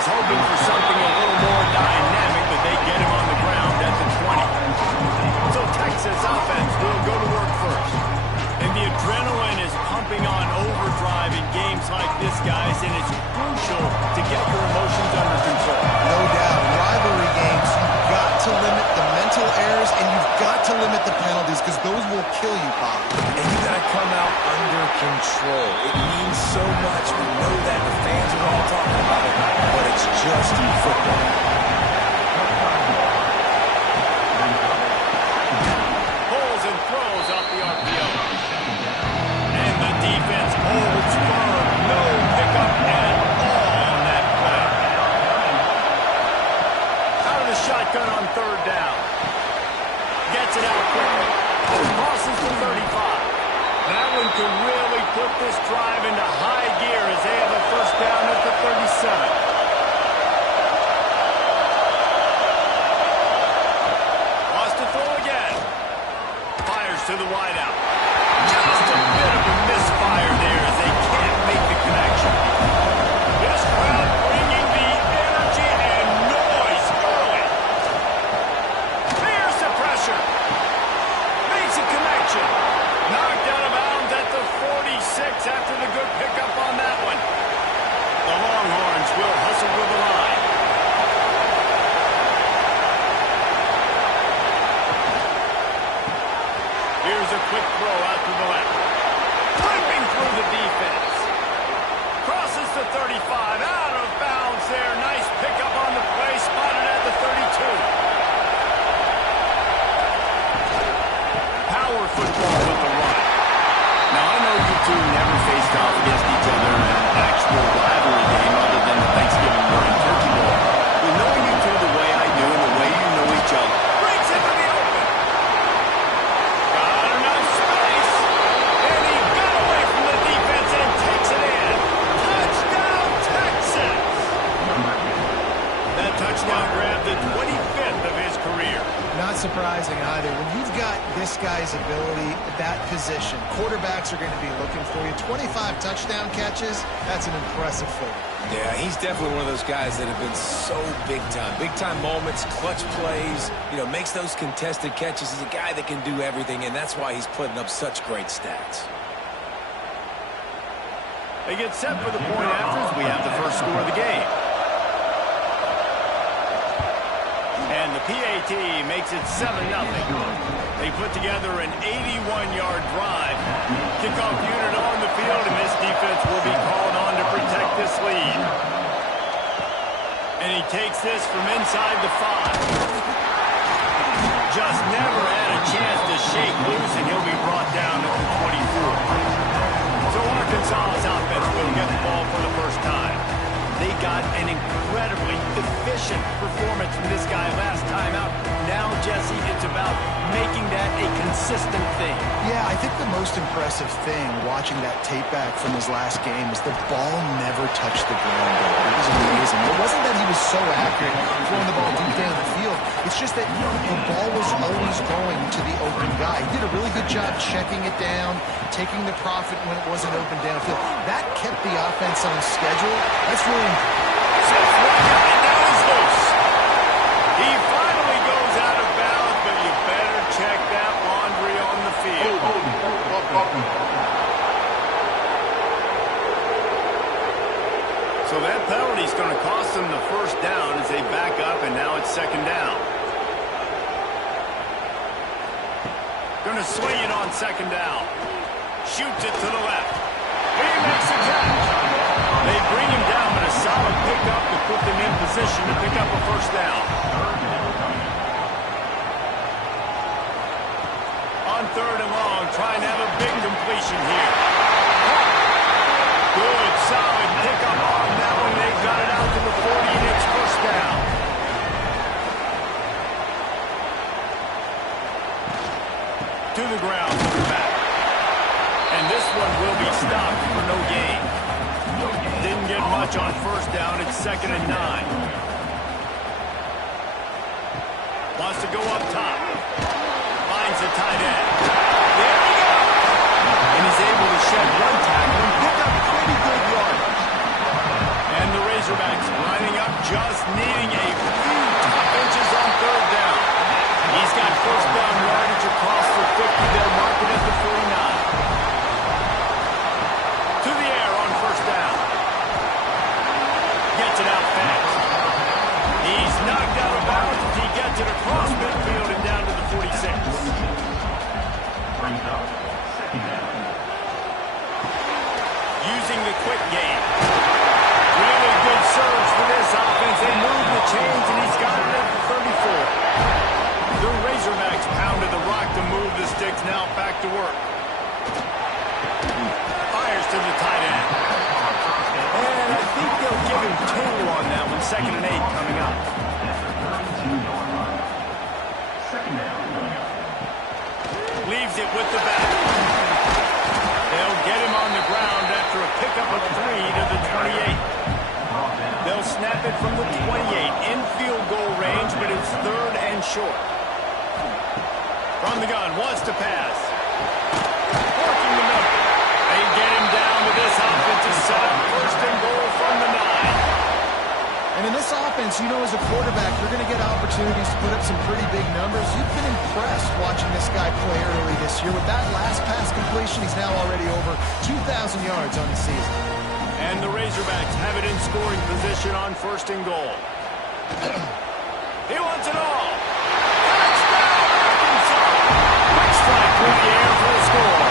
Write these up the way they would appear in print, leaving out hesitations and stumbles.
was hoping for something a little more dynamic, but they get him on the ground at the 20. So Texas offense will go to work first. And the adrenaline is pumping on overdrive in games like this, guys, and it's crucial to get your emotions under control. No doubt. In rivalry games, you've got to limit the mental errors, and you've got to limit the penalties, because those will kill you, Bob. And you got to come out under control. It means so much. We know that. The fans are all talking about it, but it's just football. Pulls and throws off the RPO. And the defense holds firm. No pickup at all on that play. Out of the shotgun on third down. Gets it out quickly. Crosses the 35. That one could really put this drive into high gear as they have a first down at the 37. Wants to throw again. Fires to the wideout. Just a bit of a misfire there as they can't make the connection. This crowd bringing the energy and noise early. Here's the pressure. Makes a connection. Knocked out of bounds at the 46 after the good pickup on that one. The Longhorns will hustle to the line. Here's a quick throw out to the left. Clipping through the defense. Crosses the 35. Out of bounds there. Nice pickup on the play. Spotted at the 32. Power football with the run. Now, I know you two never faced off against each other in an actual rivalry game other than the Thanksgiving morning turkey bowl. But knowing you two the way I do and the way you know each other, breaks into the open. Got enough space. And he got away from the defense and takes it in. Touchdown, Texas. That touchdown grabbed the 25th of his career. Not surprising either. When you've got this guy's ability at that position, quarterbacks are going to be looking for you. 25 touchdown catches, that's an impressive figure. Yeah, he's definitely one of those guys that have been so big time. Big time moments, clutch plays, makes those contested catches. He's a guy that can do everything, and that's why he's putting up such great stats. They get set for the point after as we have the first score of the game. And the PAT makes it 7-0. They put together an 81-yard drive. Kickoff unit on the field, and this defense will be called on to protect this lead. And he takes this from inside the 5. Just never had a chance to shake loose, and he'll be brought down at the 24. So Arkansas's offense will get the ball for the first time. They got an incredibly efficient performance from this guy last time out. Now, Jesse, it's about making that a consistent thing. Yeah, I think the most impressive thing watching that tape back from his last game is the ball never touched the ground. It was amazing. It wasn't that he was so accurate throwing the ball deep down the field. It's just that the ball was always going to the open guy. He did a really good job checking it down, taking the profit when it wasn't open downfield. That kept the offense on schedule. That's really Sets one guy, now he's loose. He finally goes out of bounds, but you better check that laundry on the field. So that penalty is going to cost them the first down as they back up, and now it's second down. Going to swing it on second down. Shoots it to the left. He makes a catch. They bring him down, but a solid pickup to put them in position to pick up a first down. On third and long, trying to have a big completion here. Good, solid pickup on that one. They got it out to the 40, and it's first down. To the ground, back. And this one will be stopped for no gain. Didn't get much on first down. It's 2nd and 9. Wants to go up top. Finds the tight end. There we go. And he's able to shed one tackle and pick up pretty good yardage. And the Razorbacks lining up just needing a few top inches on third down. He's got first down yardage across the 50. They'll mark it at the 49. To the air on first down. Gets it out fast. He's knocked out of bounds as he gets it across midfield and down to the 46. Using the quick game. Really good surge for this offense. They move the chains, and he's got it at the 34. The Razorbacks pounded the rock to move the sticks. Now back to work. Fires to the tight end. And I think they'll give him 2 on that one. 2nd and 8 coming up. Leaves it with the back. They'll get him on the ground after a pickup of 3 to the 28. They'll snap it from the 28 in field goal range, but it's 3rd and short. From the gun, wants to pass. Working the middle. They get him down to this offensive setup. 1st and goal from the 9. And in this offense, you know, as a quarterback, you're going to get opportunities to put up some pretty big numbers. You've been impressed watching this guy play early this year. With that last pass completion, he's now already over 2,000 yards on the season. And the Razorbacks have it in scoring position on 1st and goal. He wants it all. Touchdown, Arkansas! Quick strike through the air for the score.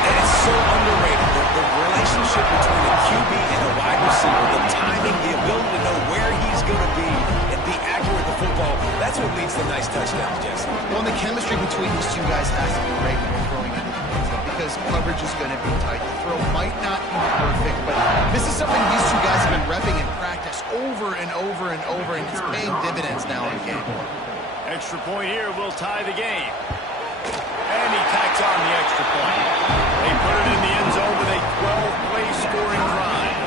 And it's so underrated. The relationship between a QB and a wide receiver, the timing, the ability to know where he's going to be and be accurate with the football, that's what leads to nice touchdowns, Jesse. Well, and the chemistry between these two guys has to be great when you're throwing into the end zone because coverage is going to be tight. The throw might not be perfect, but this is something these two guys have been repping in practice over and over and over, and it's paying dividends now in the game. Extra point here will tie the game. And he tacks on the extra point. They put it in the end zone with a 12-play scoring drive.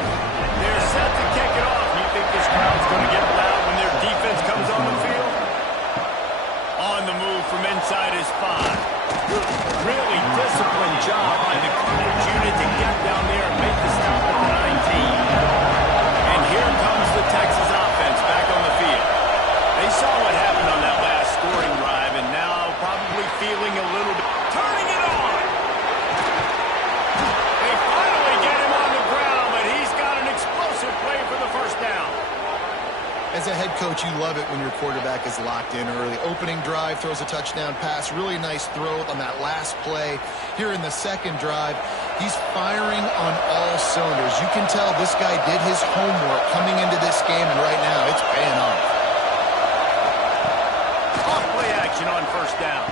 They're set to kick it off. You think this crowd's going to get loud when their defense comes on the field? On the move from inside his 5. Really disciplined job by the coverage unit to get down there and make the stop at the 19. And here comes the Texas offense back on the field. They saw what happened on that last scoring drive, and now probably feeling a little bit. Turning it on! They finally get him on the ground, but he's got an explosive play for the 1st down. As a head coach, you love it when your quarterback is locked in early. Opening drive, throws a touchdown pass. Really nice throw on that last play. Here in the 2nd drive, he's firing on all cylinders. You can tell this guy did his homework coming into this game, and right now it's paying off. Off-play action on 1st down.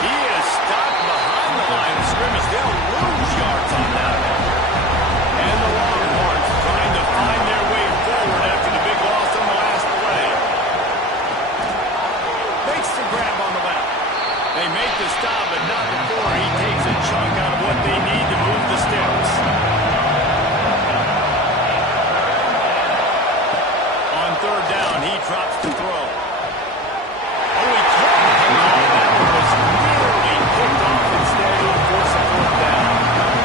He is stopped behind the line of scrimmage. They'll lose yards on that. And the Longhorns trying to find their way forward after the big loss on the last play. Makes the grab on the left. They make the stop, but not before he takes a chunk out of what they need to move the sticks. On 3rd down, he drops to throw. Oh, he can't hang on. That one was nearly picked off instead. He'll force a 4th down.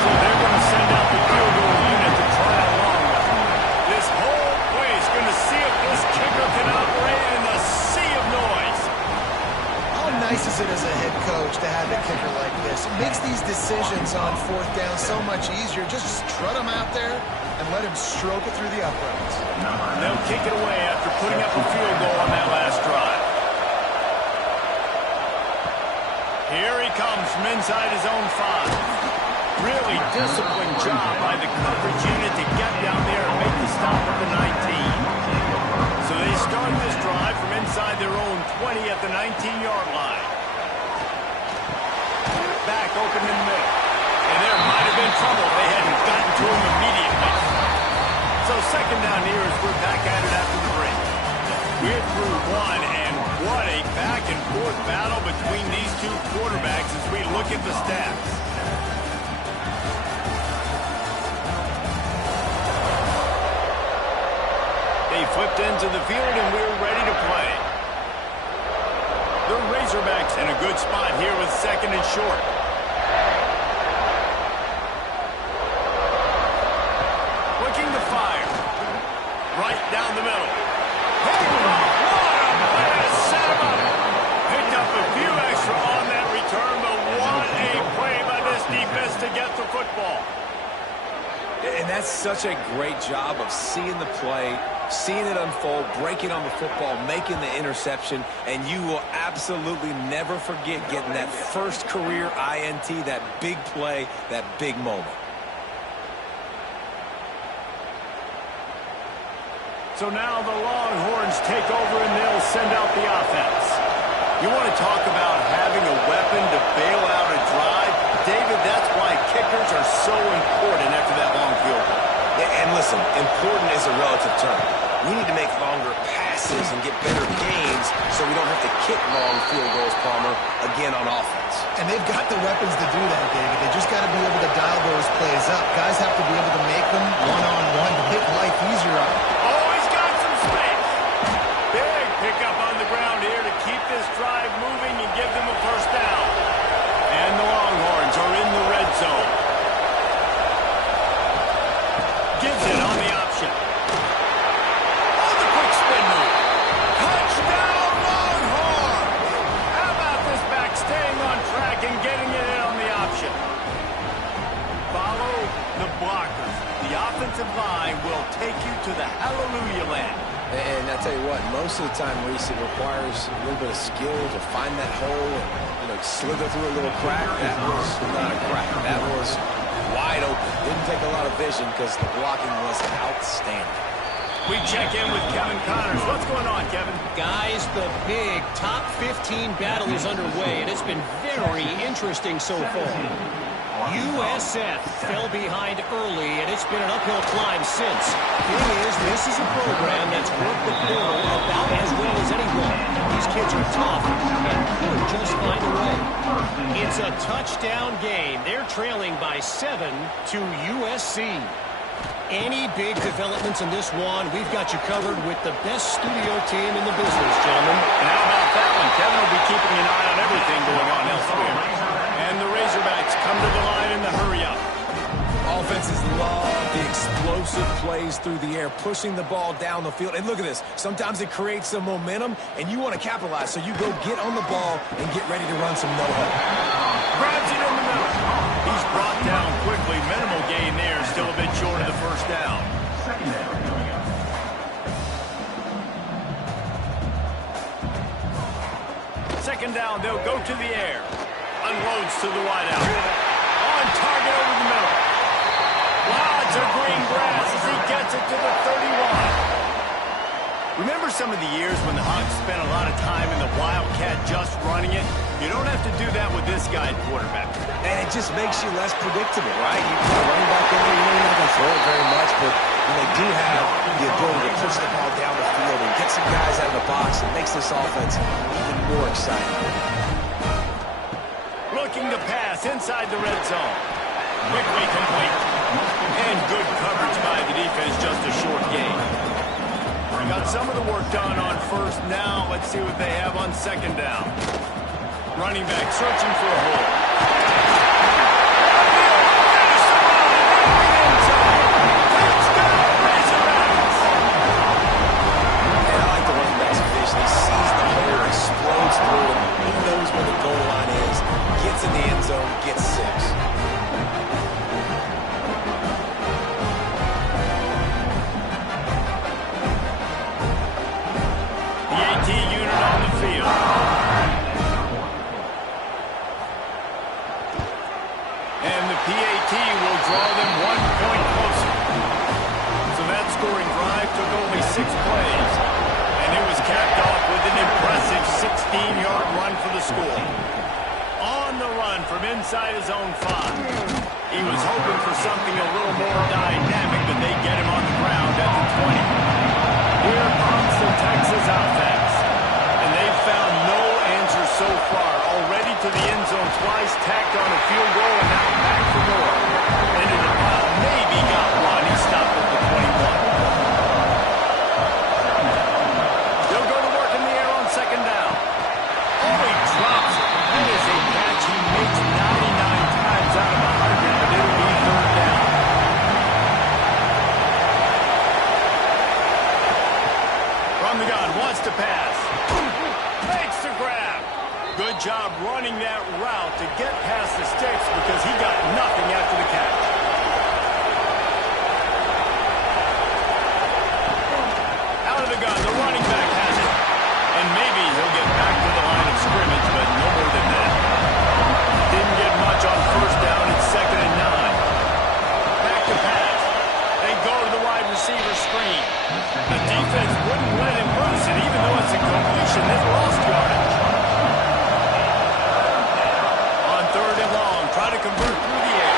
So they're going to send out the field goal unit to try a long one. This whole place going to see if this kicker can operate in the sea of noise. How nice is it as a head coach to have a kicker like this? It makes these decisions on 4th down so much easier. Just strut him out there and let him stroke it through the uprights. They'll kick it away after putting up a field goal on that last drive. Here he comes from inside his own 5. Really disciplined job by the coverage unit to get down there and make the stop at the 19. So they start this drive from inside their own 20 at the 19-yard line. Back open in the middle. And there might have been trouble. They hadn't gotten to him immediately. So 2nd down here as we're back at it after the break. We're through 1, and what a back-and-forth battle between these two quarterbacks as we look at the stats. They flipped into the field, and we're ready to play. The Razorbacks in a good spot here with 2nd and short. looking to fire. Right down the middle. What a play to set him up. Picked up a few extra on that return, but what a play by this defense to get the football. And that's such a great job of seeing the play, seeing it unfold, breaking on the football, making the interception, and you will absolutely never forget getting that first career INT, that big play, that big moment. So now the Longhorns take over and they'll send out the offense. You want to talk about having a weapon to bail out a drive? David, that's why kickers are so important after that long field goal. Yeah, and listen, important is a relative term. We need to make longer passes and get better gains so we don't have to kick long field goals, Palmer, again on offense. And they've got the weapons to do that, David. They just got to be able to dial those plays up. Guys have to be able to make them one-on-one to make life easier on them. Oh, he's got some space. Big pickup on the ground here to keep this drive moving and give them a first down. And the Longhorns are in the red zone. Gives it on the option. Oh, the quick spin move. Touchdown, Longhorns! How about this back staying on track and getting it in on the option? Follow the blockers. The offensive line will take you to the hallelujah land. And I tell you what, most of the time, Reese, it requires a little bit of skill to find that hole and, slither through a little crack. That was not a crack. That was wide open. Didn't take a lot of vision because the blocking was outstanding. We check in with Kevin Connors. What's going on, Kevin? Guys, the big top 15 battle is underway, and it's been very interesting so far. USF fell behind early, and it's been an uphill climb since. Thing is, this is a program that's worked the portal about as well as anyone. These kids are tough and could just find a way. It's a touchdown game. They're trailing by 7 to USC. Any big developments in this one, we've got you covered with the best studio team in the business, gentlemen. And how about that one? Kevin will be keeping an eye on everything going on elsewhere. And the Razorbacks come to the line in the hurry-up. Offenses love the explosive plays through the air, pushing the ball down the field. And look at this. Sometimes it creates some momentum, and you want to capitalize. So you go get on the ball and get ready to run some no-huddle. Grabs it in the middle. He's brought down quickly. Minimal gain there. Still a bit short of the first down. Second down, they'll go to the air. Unloads to the wideout. On target over the middle. Lots of green grass as he gets it to the 31. Remember some of the years when the Hawks spent a lot of time in the Wildcat just running it? You don't have to do that with this guy at quarterback. And it just makes you less predictable, right? You put a running back in there, you're not going to throw it very much, but when they do have the ability to push the ball down the field and get some guys out of the box, it makes this offense even more exciting. Looking to pass inside the red zone. Quickly complete. And good coverage by the defense, just a short gain. Got some of the work done on first. Now let's see what they have on second down. Running back searching for a hole. Touchdown, Razorbacks! And I like the running back's vision. He sees the player, explodes through it. He knows where the goal line is. Gets in the end zone, gets 6. Unit on the field. And the PAT will draw them 1 point closer. So that scoring drive took only 6 plays. And it was capped off with an impressive 16-yard run for the score. On the run from inside his own 5. He was hoping for something a little more dynamic, but they get him on the ground at the 20. Here comes the Texas offense. And they've found no answer so far. Already to the end zone twice, tacked on a field goal, and now back for more. Into the pile, maybe got one. He stopped at the 21. They'll go to work in the air on second down. Oh, he drops it. That is a catch he makes 99 times out of 100, but it'll be third down. good job running that route to get past the sticks because he got nothing after the catch. Out of the gun, the running back has it. And maybe he'll get back to the line of scrimmage, but no more than that. Didn't get much on first down. It's 2nd and 9. Back to pass. They go to the wide receiver screen. The defense wouldn't let him loose, and even though it's a completion, they've lost yardage. On 3rd and long, try to convert through the air.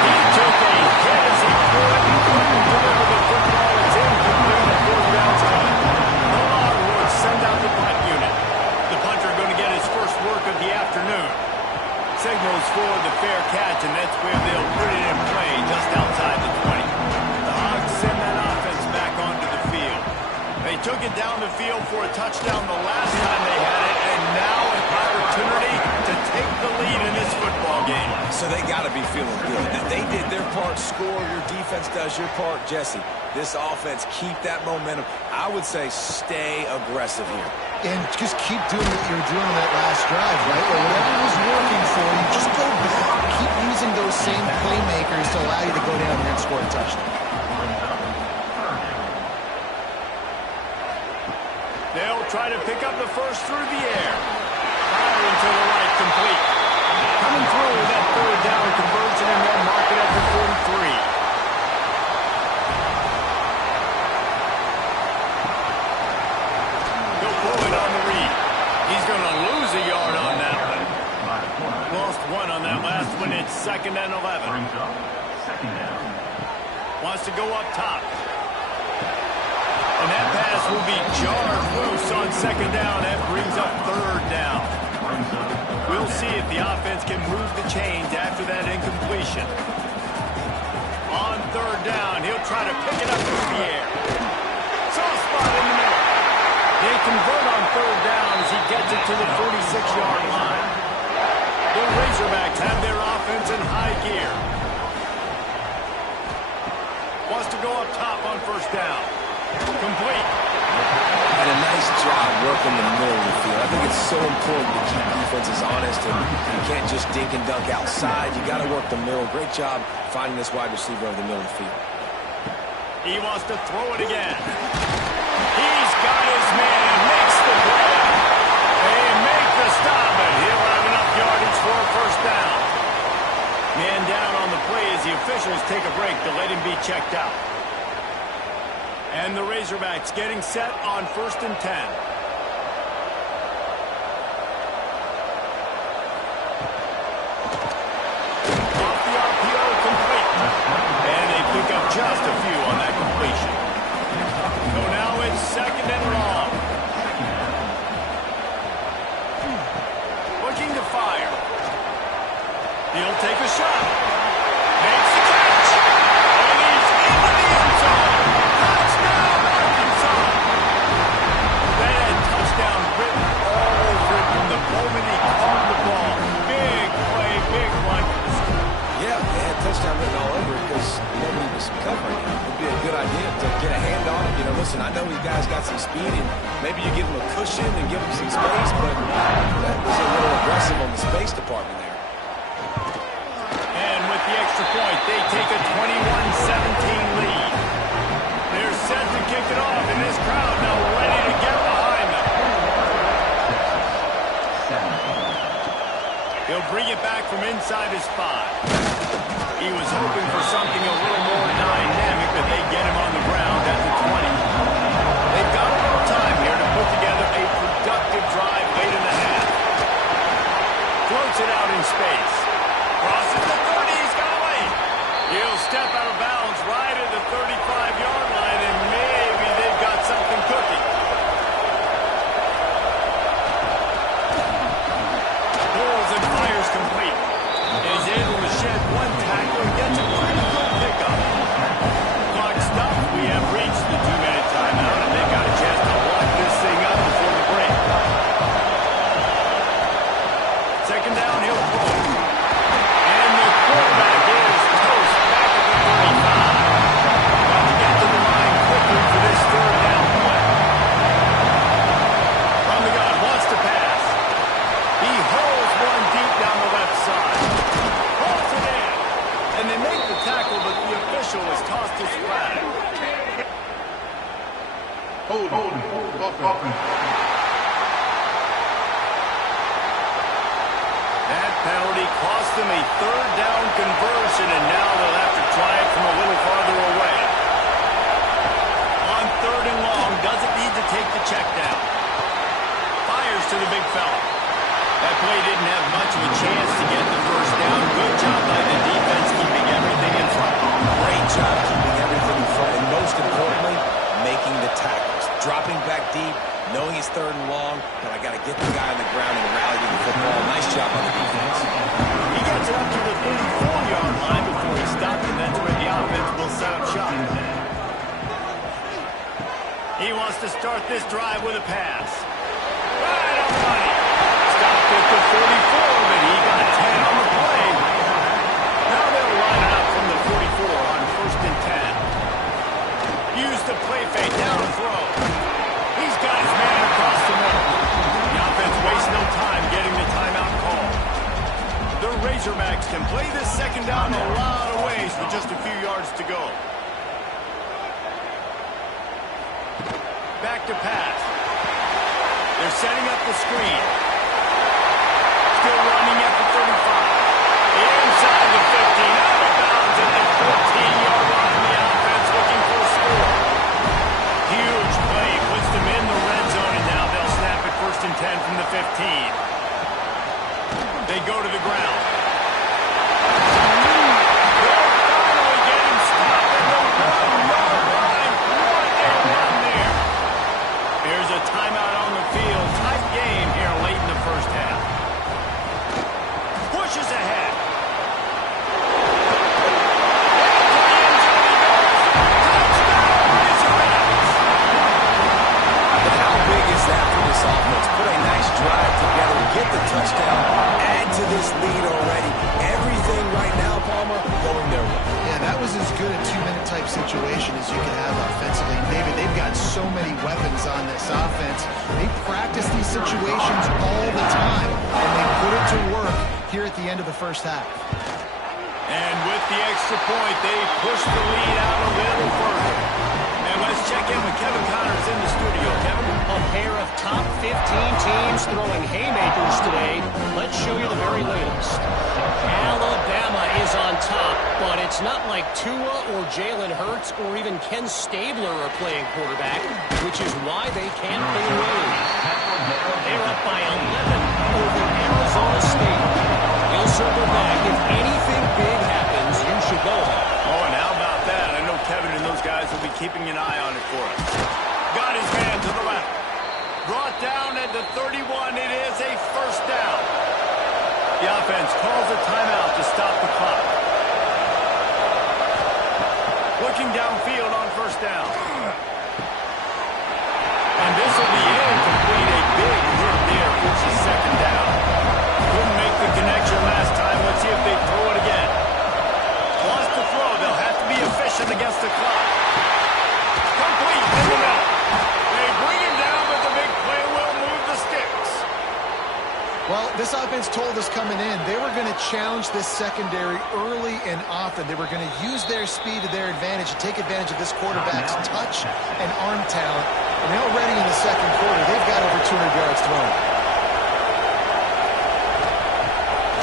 He took a hit as he couldn't deliver the football. It's incomplete at 4th down time. No longer would send out the punt unit. The punter going to get his first work of the afternoon. Signals for the fair catch, and that's where they'll put it in play, just outside the 20. The Hogs send that offense back onto the field. They took it down the field for a touchdown the last time they had it, and now an opportunity to take the lead in this football game. So they got to be feeling good. They did their part, score. Your defense does your part. Jesse, this offense, keep that momentum. I would say stay aggressive here. And just keep doing what you were doing on that last drive, right? Or whatever was working for you, just go back. Keep using those same playmakers to allow you to go down here and score a touchdown. They'll try to pick up the first through the air. Firing to the right, complete. Coming through with that 3rd down conversion, and they'll mark it at the 43. He's going to lose a yard on that one. Lost 1 on that last one. It's 2nd and 11. Wants to go up top. And that pass will be jarred loose on 2nd down. That brings up 3rd down. We'll see if the offense can move the chains after that incompletion. On 3rd down, he'll try to pick it up through the air. Soft spot in the middle. They convert on 3rd down as he gets it to the 46-yard line. The Razorbacks have their offense in high gear. Wants to go up top on 1st down. Complete. And a nice job working the middle of the field. I think it's so important to keep defenses honest, and you can't just dink and dunk outside. You got to work the middle. Great job finding this wide receiver over the middle of the field. He wants to throw it again. He's got his man and makes the play. They make the stop, but he'll have enough yardage for a 1st down. Man down on the play as the officials take a break to let him be checked out. And the Razorbacks getting set on 1st and 10. Off the RPO, complete. And they pick up just a few on that completion. So now it's 2nd and long. Looking to fire. He'll take a shot. Makes the catch. And he's into the end zone. Touchdown, Arkansas. That had touchdown written all over it from the moment he caught the ball. Big play, big one. Yeah, they had touchdown written all over it because nobody was covering it. It would be a good idea to get a hand on it. You know, listen, I know these guys got some speed, and maybe you give them a cushion and give them some space, but that was a little aggressive on the space department there. And with the extra point, they take a 21-17 lead. They're set to kick it off, and this crowd now ready to get behind them. He'll bring it back from inside his 5. He was hoping for something a little more dynamic, but they get him on the ground at the 20. They've got a little time here to put together a productive drive late in the half. Floats it out in space. Crosses the 30, he's got away. He'll step out practice flag. Hold offense. That penalty cost them a third down conversion, and now they'll have to try it from a little farther away. On 3rd and long, doesn't need to take the check down. Fires to the big fella. That play didn't have much of a chance to get the first down. Good job by the defense keeping everything in front. Great job keeping everything in front, and most importantly, making the tackles. Dropping back deep, knowing it's 3rd and long, but I got to get the guy on the ground and rally to the football. Nice job on the defense. He gets it up to the 34-yard line before he stopped, and that's where the offense will set up shop. He wants to start this drive with a pass. Right on the money. Stopped at the 44, but he got 10 on the play. Now they'll line it up from the 44 on 1st and 10. Use the play fake down and throw. He's got his man across the middle. The offense wastes no time getting the timeout call. The Razorbacks can play this second down a lot of ways with just a few yards to go. Back to pass. They're setting up the screen. Still running at the 35. Inside the 15. Out of bounds at the 14-yard line. The offense looking for a score. Huge play. Puts them in the red zone, and now they'll snap it 1st and 10 from the 15. They go to the ground. They'll finally get him stopped at the 1-yard line. What a run there. Here's a timeout on the field. Tight game here late in the first half. Pushes ahead. But how big is that for this offense? Put a nice drive together, get the touchdown, add to this lead already. Everything right now, Palmer, going their way. Yeah, that was as good a 2-minute type situation as you can have offensively. David, they've got so many weapons on this offense. They practice these situations all the time, and they put it to work here at the end of the first half. And with the extra point, they push the lead out a little further. And let's check in with Kevin Connors in the studio. Kevin? A pair of top 15 teams throwing haymakers today. Let's show you the very latest. Alabama is on top, but it's not like Tua or Jalen Hurts or even Ken Stabler are playing quarterback, which is why they can't pull away. They're up by 11 over Arizona State. We'll circle back. If anything big happens, you should know about it. Oh, and how about that? I know Kevin and those guys will be keeping an eye on it for us. Got his man to the left. Brought down at the 31. It is a first down. The offense calls a timeout to stop the clock. Looking downfield on first down. And this will be incomplete. A big hit there, forces second down. Couldn't make the connection last time. Let's see if they throw it again. Wants to throw. They'll have to be efficient against the clock. Complete in the middle. They bring him down, but the big play will move the sticks. Well, this offense told us coming in they were going to challenge this secondary early and often. They were going to use their speed to their advantage and take advantage of this quarterback's touch and arm talent. And already in the second quarter, they've got over 200 yards thrown.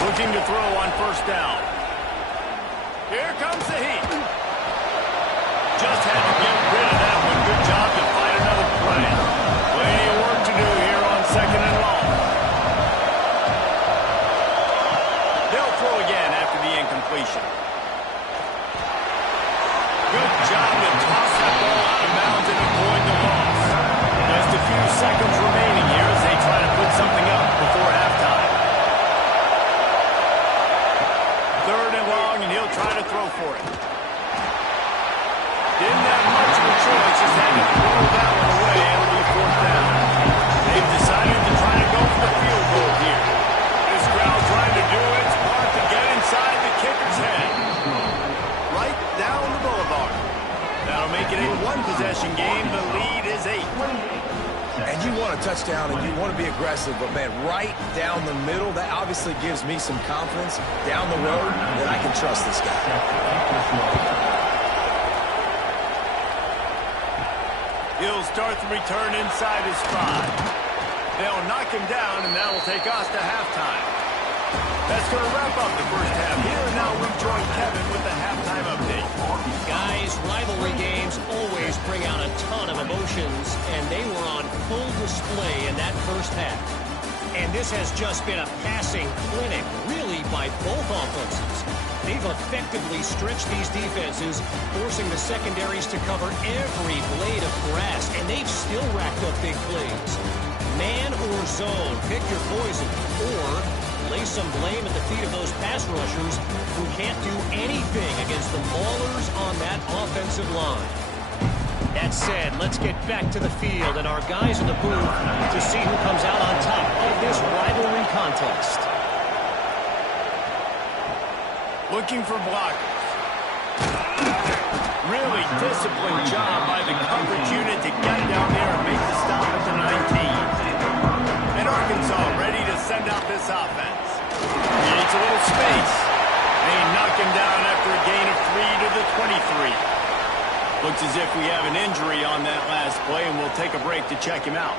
Looking to throw on first down. Here comes the heat. Just had to get rid of that one. Good job to find another play. Plenty of work to do here on second and long. They'll throw again after the incompletion. Good job to toss that ball out of bounds and avoid the loss. Just a few seconds remaining here as they try to put something up before halftime. 3rd and long, and he'll try to throw for it. Didn't have much of a choice, just had to throw that one away. It'll be 4th down. They've decided to try to go for the field goal here. This crowd trying to do its part to get inside the kicker's head. Right down the boulevard. That'll make it a one-possession game. The lead is 8. And you want a touchdown and you want to be aggressive, but, man, right down the middle, that obviously gives me some confidence down the road that I can trust this guy. He'll start the return inside his 5. They'll knock him down, and that'll take us to halftime. That's going to wrap up the first half here, and now we join Kevin with the halftime update. Guys, rivalry games always bring out a ton of emotions, and they were on full display in that first half. And this has just been a passing clinic, really, by both offenses. They've effectively stretched these defenses, forcing the secondaries to cover every blade of grass, and they've still racked up big plays. Man or zone, pick your poison, or lay some blame at the feet of those pass rushers who can't do anything against the maulers on that offensive line. That said, let's get back to the field and our guys in the booth to see who comes out on top of this rivalry contest. Looking for blockers. Really disciplined job by the coverage unit to get down there and make the stop at the 19. And Arkansas ready to send out this offense. Needs a little space. They knock him down after a gain of 3 to the 23. Looks as if we have an injury on that last play, and we'll take a break to check him out.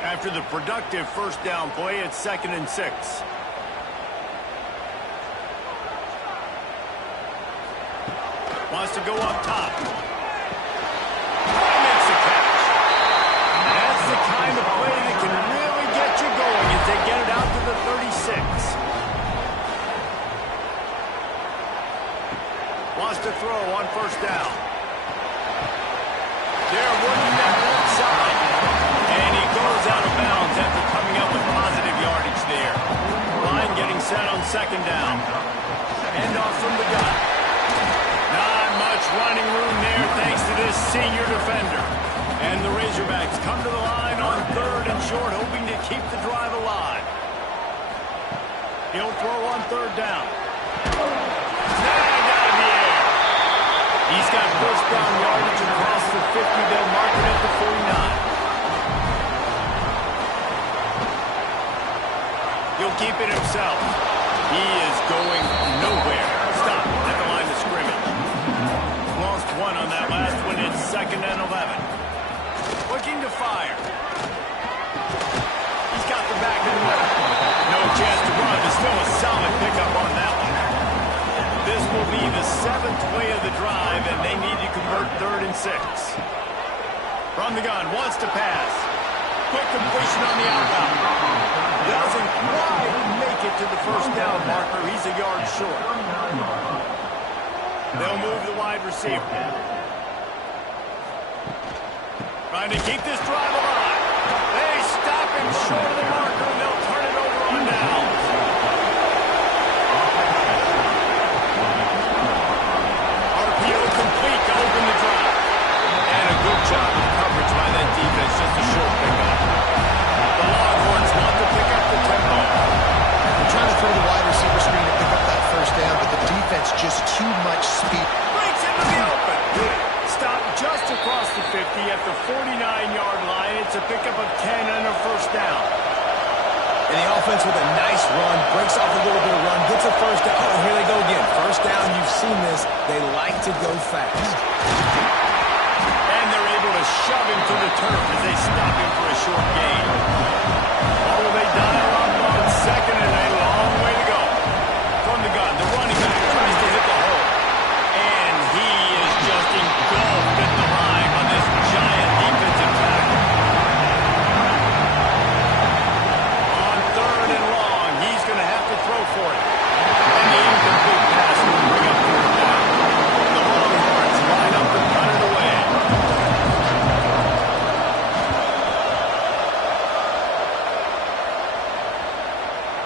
After the productive first down play, it's 2nd and 6. Wants to go up top. Makes the catch. That's the kind of play that can really get you going as they get it out to the 36. Wants to throw on first down. They're working that left side. And he goes out of bounds after coming up with positive yardage there. Line getting set on 2nd down. Hand off from the gun. Not much running room there thanks to this senior defender. And the Razorbacks come to the line on 3rd and short, hoping to keep the drive alive. He'll throw on 3rd down. Snagged out of the air. He's got first down yardage across the 50. They'll mark it at the 49. He'll keep it himself. He is going nowhere. Stop at the line of scrimmage. Lost 1 on that last one. It's 2nd and 11. Looking to fire. He's got the back of the net. No chance to run, but still a solid pickup on that one. This will be the 7th play of the drive, and they need to convert 3rd and 6. From the gun, wants to pass. Quick completion on the outbound. Doesn't quite make it to the first down marker. He's a yard short. They'll move the wide receiver. Trying to keep this drive alive. They stop him short of the marker, and they'll turn it over on downs. RPO complete to open the drive. And a good job of coverage by that defense, just a short pickup. The Longhorns want to pick up the tempo. They're trying to throw the wide receiver screen to pick up that first down, but the defense just too much speed. Breaks into the open. Stop just across the 50 at the 49-yard line. It's a pickup of 10 and a first down. And the offense with a nice run, breaks off a little bit of run, gets a first down. Oh, here they go again. First down, you've seen this. They like to go fast. And they're able to shove him to the turf as they stop him for a short gain. Oh, they dial up on 2nd and a long way to go. From the gun, the running back tries to hit the hole. And he is just engulfed at the line on this giant defensive tackle. On 3rd and long, he's going to have to throw for it. And the incomplete pass will bring up 3rd down. The Longhorns line up and run it away.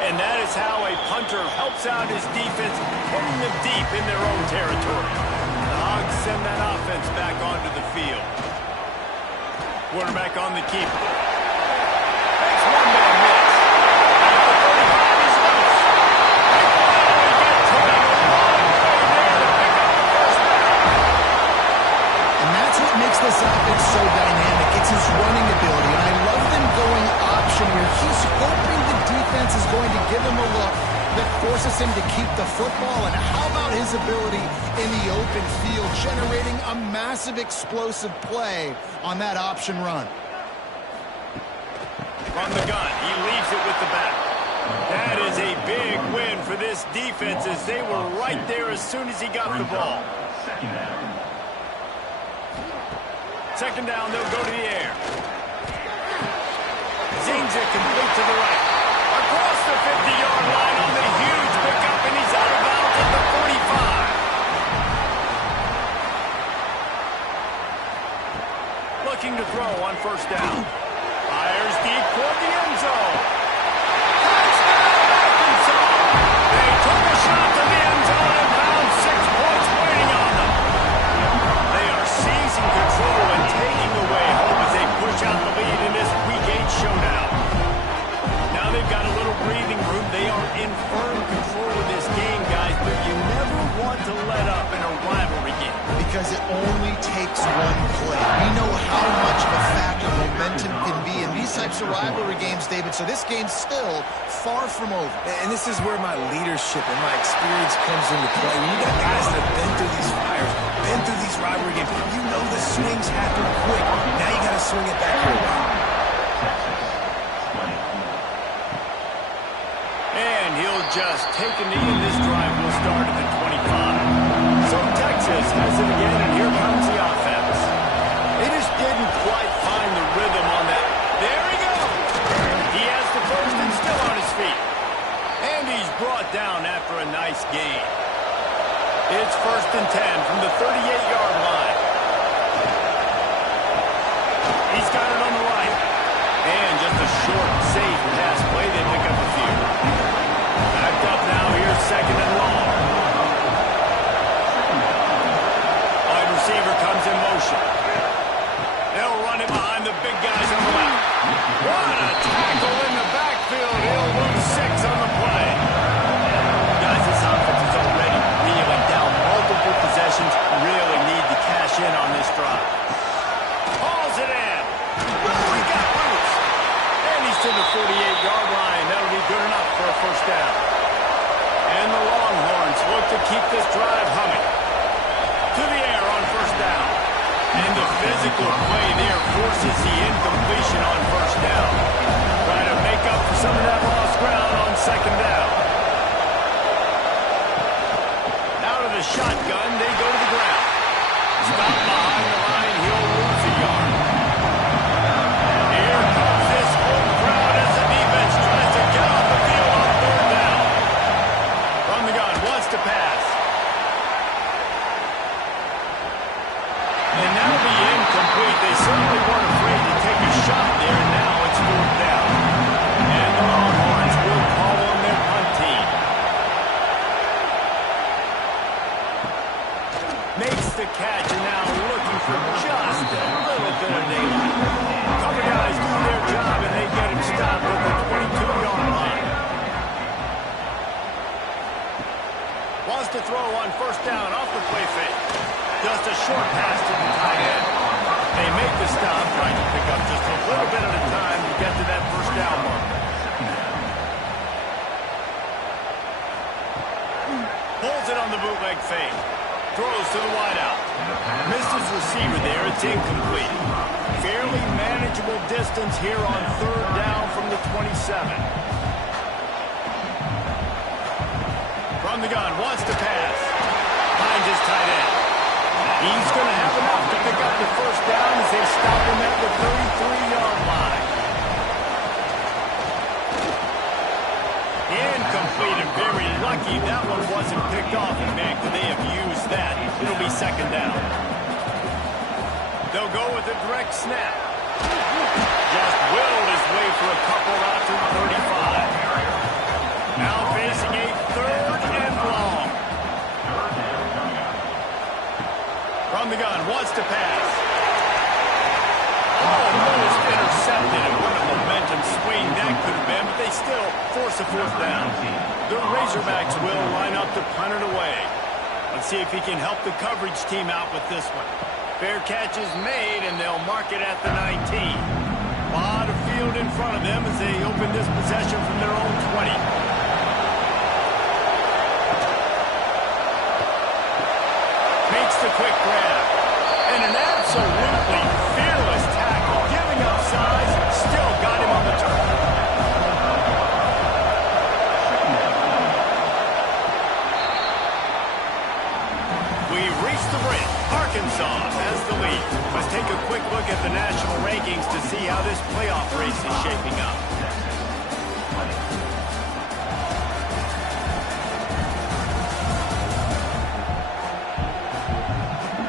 And that is how a punter helps out his defense, hitting them deep in their own territory. The Hogs send that offense back onto the field. Quarterback on the keeper. Makes one man miss. At the 35, he's loose. They finally get to him. There to pick up the first down. And that's what makes this offense so dynamic. It's his running ability, and I love them going option here. He's hoping the defense is going to give him a look, that forces him to keep the football? And how about his ability in the open field, generating a massive explosive play on that option run? From the gun, he leaves it with the back. That is a big win for this defense as they were right there as soon as he got the ball. Second down, they'll go to the air. Zings it complete to the right. Across the 50-yard line on the huge pickup, and he's out of bounds at the 45. Looking to throw on first down. Fires deep toward the end zone. Touchdown, Arkansas! They took a shot to the end zone and found 6 points waiting on them. They are seizing control and taking away hope as they push out the lead in this Week 8 showdown. Now they've got a little breathing room. They are in firm control of this game, guys, but you never want to let up in a rivalry game. Because it only takes one play. We know how much of a factor momentum can be in these types of rivalry games, David, so this game's still far from over. And this is where my leadership and my experience comes into play. When you got guys that have been through these fires, been through these rivalry games, you know the swings happen quick. Now you got to swing it back your way. And he'll just take a knee, and this drive will start at the 25. So Texas has it again, and here comes the offense. They just didn't quite find the rhythm on that. There he goes. He has the first and still on his feet. And he's brought down after a nice gain. It's 1st and 10 from the 38-yard line. He's got it on the right. And just a short, safe pass play. They pick up a few. Backed up now. Here's 2nd and long. Wide receiver comes in motion. They'll run it behind the big guys on the left. What a tackle in the backfield. He'll lose 6 on the play. Guys, this offense is already reeling down. Multiple possessions. Really need to cash in on this drive. Hauls it in. Oh, he got loose. And he's to the 48-yard line. That'll be good enough for a first down. And the Longhorns look to keep this drive humming. To the air on first down. And the physical play there forces the incompletion on first down. Try to make up for some of that lost ground on second down. Out of the shotgun, they go to the ground. Stop behind the line, he'll lose a yard. Here comes this home crowd as the defense tries to get off the field on third down. From the gun, wants to pass. And that'll be incomplete. They certainly weren't afraid to take a shot there, and now it's 4th down. And the Longhorns will call on their punt team. Makes the catch, and now looking for just a little bit of daylight. Cover guys do their job, and they get him stopped at the 22-yard line. Wants to throw on first down off the play fake. Just a short pass to the tight end. They make the stop, trying to pick up just a little bit at a time to get to that first down mark. Pulls it on the bootleg fake. Throws to the wideout. Missed his receiver there. It's incomplete. Fairly manageable distance here on third down from the 27. From the gun, wants to pass. Finds his tight end. He's going to have enough to pick up the first down as they stop him at the 33-yard line. Incomplete and very lucky that one wasn't picked off. And man, could they have used that? It'll be second down. They'll go with a direct snap. Just willed his way for a couple out to the 35. Now facing a 3rd and long. From the gun, wants to pass. Almost intercepted, and what a momentum swing that could have been, but they still force a 4th down. The Razorbacks will line up to punt it away. Let's see if he can help the coverage team out with this one. Fair catch is made, and they'll mark it at the 19. A lot of field in front of them as they open this possession from their own 20. Makes the quick grab. And an absolutely fearless tackle. Giving up size. Still got him on the turf. We've reached the brink. Arkansas has the lead. Let's take a quick look at the national rankings to see how this playoff race is shaping up.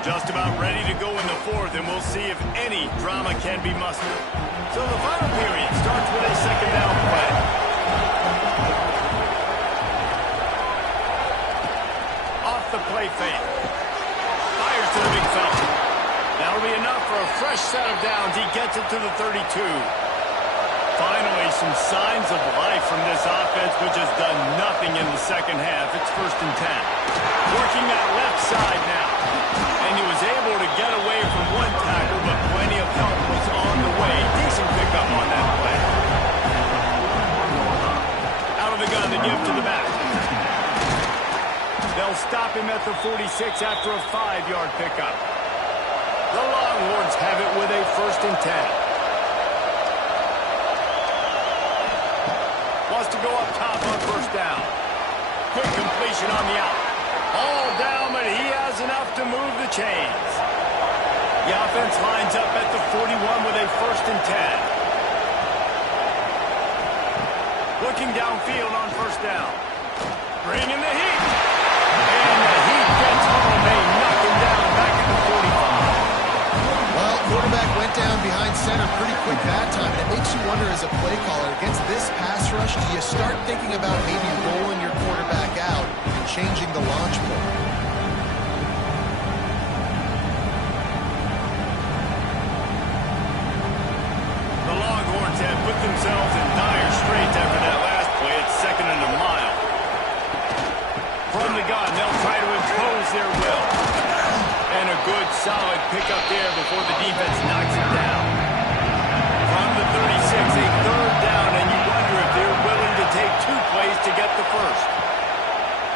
Just about ready to go in the fourth, and we'll see if any drama can be mustered. So the final period starts with a second down play. Off the play fake. Fires to the big fella. That'll be enough for a fresh set of downs. He gets it to the 32. Finally, some signs of life from this offense, which has done nothing in the second half. It's 1st and 10. Working that left side now. And he was able to get away from one tackle, but plenty of help was on the way. Decent pickup on that play. Out of the gun to give to the back. They'll stop him at the 46 after a 5-yard pickup. The Longhorns have it with a 1st and 10. Wants to go up top on 1st down. Quick completion on the out. All down, but he has enough to move the chains. The offense lines up at the 41 with a 1st and 10. Looking downfield on 1st down. Bringing the heat. And the heat gets home. They knock him down back at the 45. Well, quarterback went down behind center pretty quick that time, and it makes you wonder as a play caller, against this pass rush, do you start thinking about maybe rolling your quarterback out and changing the launch point? The Longhorns have put themselves in dire straits after that last play. It's 2nd and a mile. From the gun, they'll try to impose their will. And a good, solid pickup there before the defense knocks him down. From the 36, a 3rd down, and you wonder if they're willing to take 2 plays to get the 1st.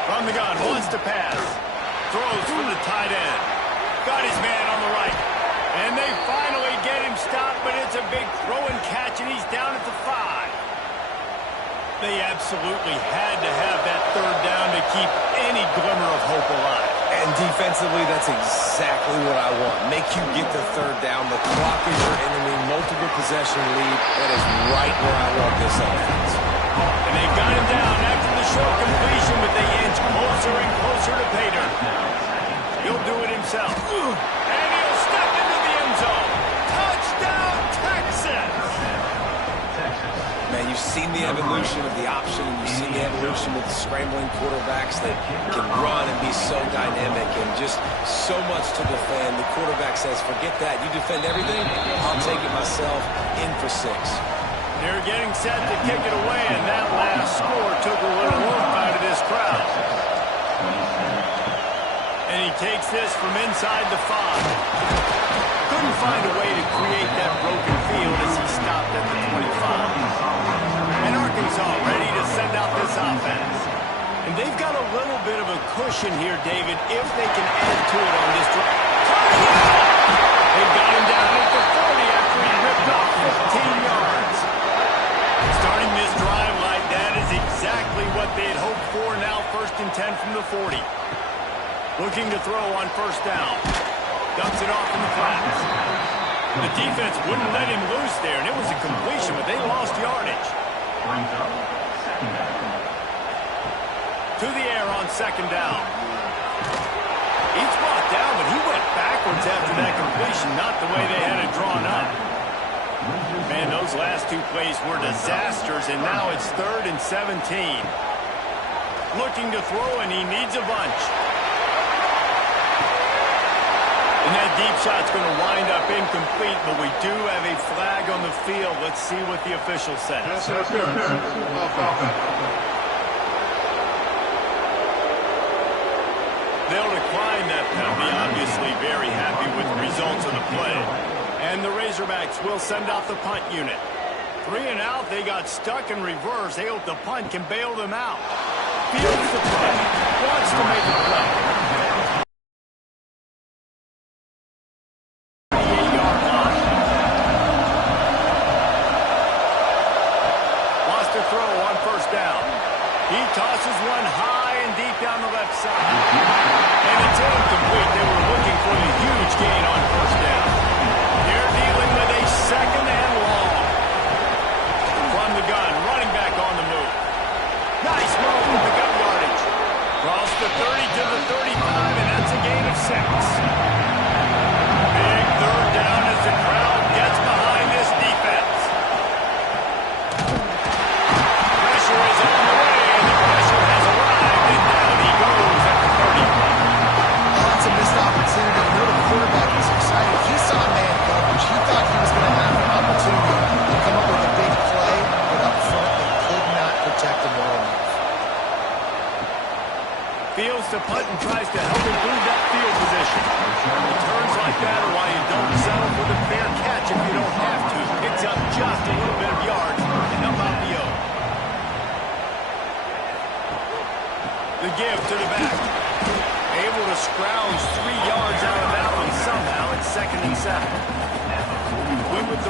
From the gun, wants to pass. Throws for the tight end. Got his man on the right. And they finally get him stopped, but it's a big throw and catch, and he's down at the 5. They absolutely had to have that 3rd down to keep any glimmer of hope alive. And defensively, that's exactly what I want. Make you get the 3rd down. The clock is your enemy. Multiple possession lead. That is right where I want this offense. And they got him down after the short completion, but they inch closer and closer to pay dirt. He'll do it himself. And he'll step into the end zone. Touchdown, Texas! Man, you've seen the evolution of the option, and you've seen the evolution with scrambling quarterbacks that can run and be so dynamic and just so much to defend. The quarterback says, forget that. You defend everything, I'll take it myself. In for 6. They're getting set to kick it away, and that last score took a little oomph out of this crowd. And he takes this from inside the 5. Couldn't find a way to create that broken field as he stopped at the 25. And Arkansas ready to send out this offense. And they've got a little bit of a cushion here, David, if they can add to it on this drive. They got him down at the 40 after he ripped off 15 yards. Starting this drive like that is exactly what they had hoped for. Now 1st and 10 from the 40. Looking to throw on 1st down. Dumps it off in the flats. The defense wouldn't let him loose there, and it was a completion, but they lost yardage. To the air on 2nd down. He's brought down, but he went backwards after that completion, not the way they had it drawn up. Man, those last 2 plays were disasters, and now it's 3rd and 17. Looking to throw, and he needs a bunch. And that deep shot's going to wind up incomplete, but we do have a flag on the field. Let's see what the official says. They'll decline that penalty, obviously very happy with the results of the play. And the Razorbacks will send out the punt unit. 3 and out, they got stuck in reverse. They hope the punt can bail them out. Fields the punt, wants to make a play.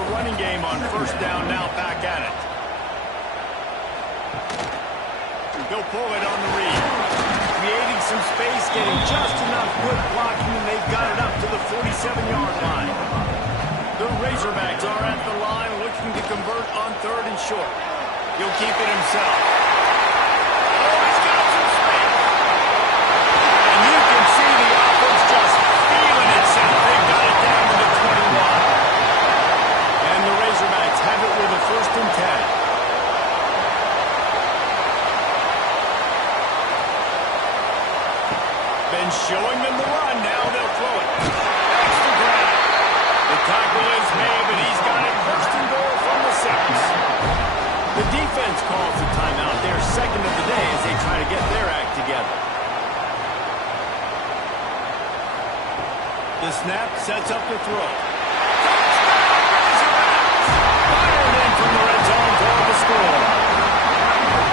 the running game on first down, now back at it. He'll pull it on the read. Creating some space, getting just enough good blocking, and they've got it up to the 47-yard line. The Razorbacks are at the line looking to convert on third and short. He'll keep it himself. Oh, he's got some space. And you can see the offense just feeling itself. They've got it down to the 21. And the Razorbacks have it with a 1st and 10. Been showing them the run. Now they'll throw it. Extra grab. The tackle is made, but he's got it 1st and goal from the 6. The defense calls the timeout. Their 2nd of the day as they try to get their act together. The snap sets up the throw. Fired in from the red zone toward the score.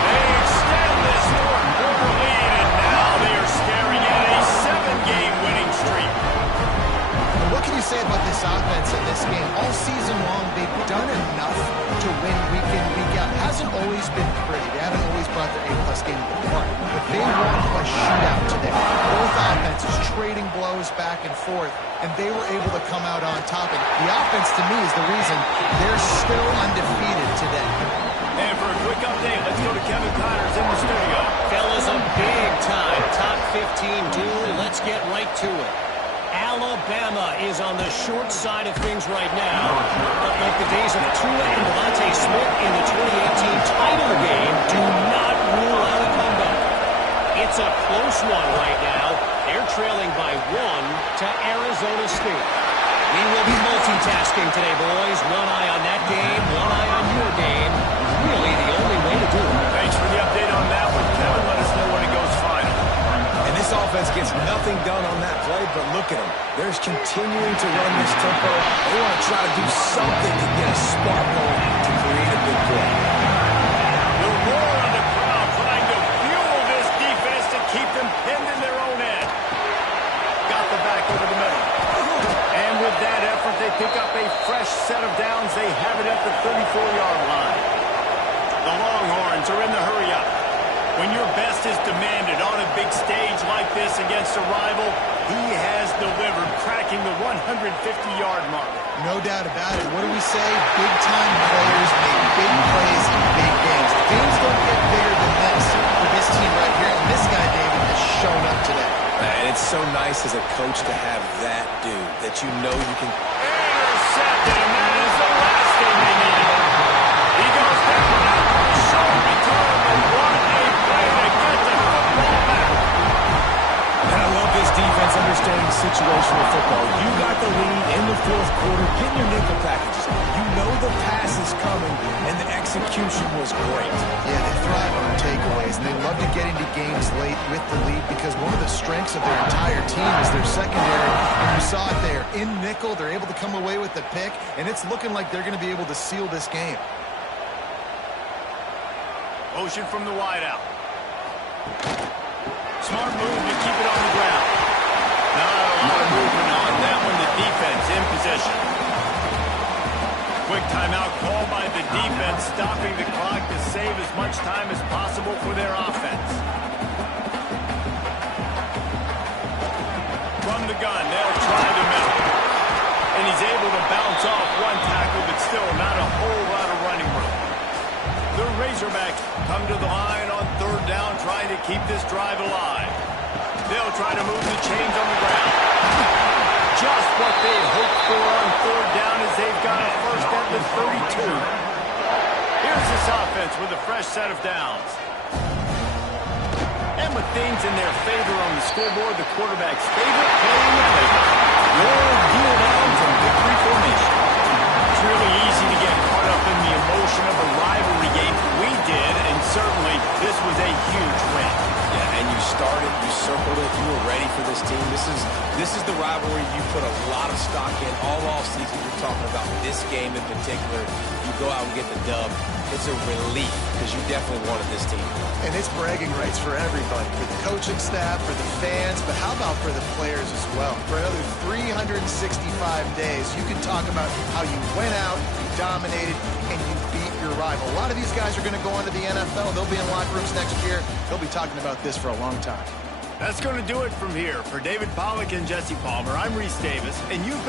They extend this 4th-quarter lead, and now they are staring at a 7-game winning streak. What can you say about this offense in this game? All season long, they've done enough to win week in, week out. It hasn't always been pretty. They haven't always brought their A-plus game to the park. But they won a shootout today. Both offenses trading blows back and forth, and they were able to come out on top. And the offense, to me, is the reason they're still undefeated today. And for a quick update, let's go to Kevin Connors in the studio. Fellas, a big-time top 15 duel. Let's get right to it. Alabama is on the short side of things right now. But like the days of Tua and Devontae Smith in the 2018 title game, do not rule out a comeback. It's a close one right now. They're trailing by 1 to Arizona State. We will be multitasking today, boys. One eye on that game, one eye on your game. Really the only way to do it. Thanks for the update on that one, Kevin. Let us know when it goes final. And this offense gets nothing done on that play, but look at them. They're continuing to run this tempo. They want to try to do something to get a spark going to create a big play. The roar of the crowd trying to fuel this defense to keep them pinned in their own end. Got the back over the middle. And with that effort, they pick up a fresh set of downs. They have it at the 34-yard line. The Longhorns are in the hurry-up. When your best is demanded on a big stage like this against a rival, he has delivered, cracking the 150-yard mark. No doubt about it. What do we say? Big-time players make big plays in big games. Games don't get bigger than this for this team right here, and this guy, David, has shown up today. And it's so nice as a coach to have that dude that you know you can. Intercepted, and that is the last thing they needed. He goes down after a short return, and what a play to get the football back. And I love this defense understanding situational football. You got the lead in the 4th quarter, getting your nickel packages. You know the pass is coming, and the execution was great. Yeah, they thrive on takeaways, and they love to get into games late with the lead because one of the strengths of their entire team is their secondary. And you saw it there. In nickel, they're able to come away with the pick, and it's looking like they're going to be able to seal this game. Motion from the wideout. Smart move to keep it on the ground. Not a lot of movement on that one. The defense in possession. Quick timeout called by the defense, stopping the clock to save as much time as possible for their offense. From the gun, they'll try the middle. And he's able to bounce off one tackle, but still not a whole lot of running room. The Razorbacks come to the line on 3rd down, trying to keep this drive alive. They'll try to move the chains on the ground. Just what they hoped for on 3rd down as they've got a first at the 32. Here's this offense with a fresh set of downs. And with things in their favor on the scoreboard, the quarterback's favorite play in the playbook. Roll heel downs and victory formation. It's really easy to get caught up in the emotion of a rivalry game. We did, and certainly this was a huge win. Yeah, and you started, you circled it, you were ready for this team. This is the rivalry you put a lot of stock in all offseason. You're talking about this game in particular. You go out and get the dub. It's a relief because you definitely wanted this team. And it's bragging rights for everybody, for the coaching staff, for the fans, but how about for the players as well? For another 365 days, you can talk about how you went out, you dominated, and you beat your rival. A lot of these guys are going to go on to the NFL. They'll be in locker rooms next year. They'll be talking about this for a long time. That's going to do it from here. For David Pollack and Jesse Palmer, I'm Reese Davis, and you've been